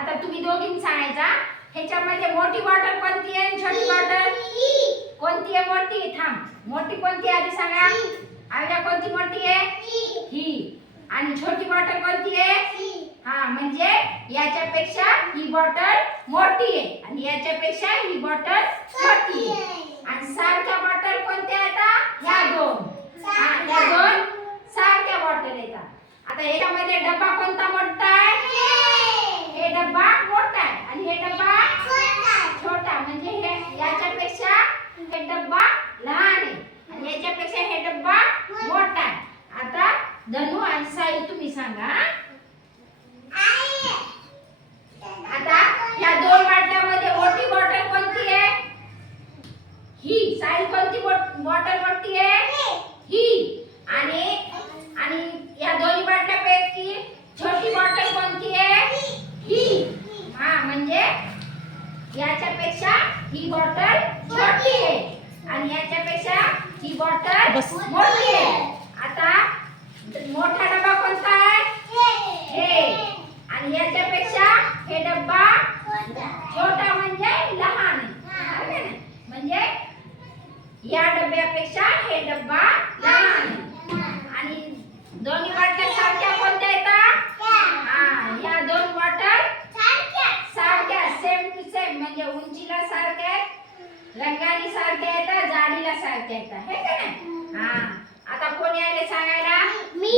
आता तुम्ही दोघींनी सांगायचा ह्याच्यामध्ये मोठी बॉटल कोणती आहे आणि छोटी बॉटल कोणती आहे? मोठी आहे. थांब, मोठी कोणती आहे आधी सांगा. आविया कोणती मोठी आहे? ही. आणि छोटी बॉटल कोणती आहे? हा, म्हणजे याच्यापेक्षा ही बॉटल मोठी आहे आणि याच्यापेक्षा ही बॉटल छोटी आहे. आणि सारख्या बॉटल कोणत्या आहेत? ह्या दोन. हा, ह्या दोन सारख्या बॉटल येतात. आता याच्यामध्ये डब्बा कोणता मोठा आहे? हे डब्बा मोठा आहे आणि हे डब्बा छोटा, म्हणजे हे याच्यापेक्षा हे डब्बा लहान आहे आणि याच्यापेक्षा हे डब्बा मोठा आहे. आता धनु आणि साई तुम्ही सांगा. आता या दोन बाटल्यामध्ये मोठी बॉटल कोणती आहे? ही. साई कोणती बॉटल मोठी आहे? ही. आणि या दोन्ही बाटल्यापैकी छोटी बॉटल कोणती आहे? ही. हा, म्हणजे याच्यापेक्षा ही बॉटल छोटी आहे आणि याच्यापेक्षा ही बॉटल मोठी आहे. आता मोठा डबा कोणता आहे? हे. आणि याच्यापेक्षा हे डब्बा छोटा, म्हणजे लहान आहे. म्हणजे या डब्यापेक्षा हे डब्बा लहान आहे. आणि दोन्ही बाटल्या सारख्या कोणत्या येतात? हा, या दोन बॉटल सारख्या, सेम टू सेम, म्हणजे उंचीला सारख्या, रंगाने सारख्या येतात, जाडीला सारख्या येतात, हे का नाही? हा, आता कोणी आले सांगायला? मी.